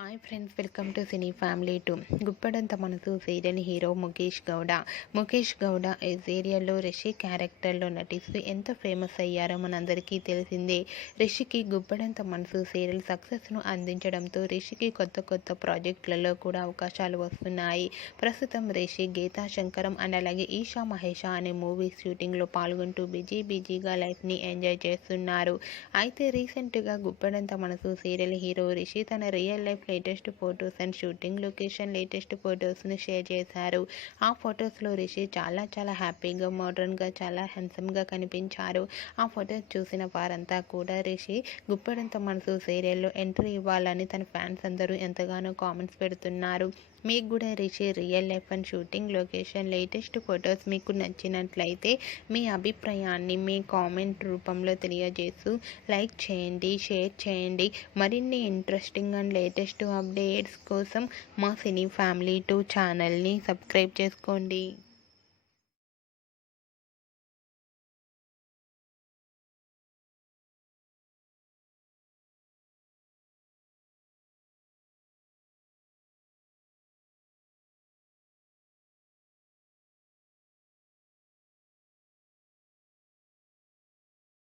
Hi friends, welcome to cine family 2. Guppedantha మనసు serial hero Mukesh Gowda ఈ సీరియల్లో రిషి క్యారెక్టర్లో నటిస్తూ ఎంత ఫేమస్ అయ్యారో మనందరికీ తెలిసిందే. రిషికి గుప్పడంత మనసు సీరియల్ సక్సెస్ను అందించడంతో రిషికి కొత్త ప్రాజెక్టులలో కూడా అవకాశాలు వస్తున్నాయి. ప్రస్తుతం రిషి గీతా శంకరం అండ్ అలాగే ఈషా మహేష అనే మూవీస్ షూటింగ్లో పాల్గొంటూ బిజీగా లైఫ్ని ఎంజాయ్ చేస్తున్నారు. అయితే రీసెంట్గా గుప్పడంత మనసు సీరియల్ హీరో రిషి తన real life latest photos and shooting location latest ఫొటోస్ని షేర్ చేశారు. ఆ ఫొటోస్లో రిషి చాలా హ్యాపీగా, మోడర్న్గా, చాలా హ్యాండ్సమ్గా కనిపించారు. ఆ ఫొటోస్ చూసిన వారంతా కూడా రిషి గుప్పడంత మనసు సీరియల్లో ఎంట్రీ ఇవ్వాలని తన ఫ్యాన్స్ అందరూ ఎంతగానో కామెంట్స్ పెడుతున్నారు. మీకు కూడా Rishi real life and shooting location latest photos మీకు నచ్చినట్లయితే మీ అభిప్రాయాన్ని మీ కామెంట్ రూపంలో తెలియజేస్తూ లైక్ చేయండి, షేర్ చేయండి. మరిన్ని ఇంట్రెస్టింగ్ అండ్ లేటెస్ట్ అప్డేట్స్ కోసం మా సినీ ఫ్యామిలీ 2 ఛానల్ని సబ్స్క్రైబ్ చేసుకోండి.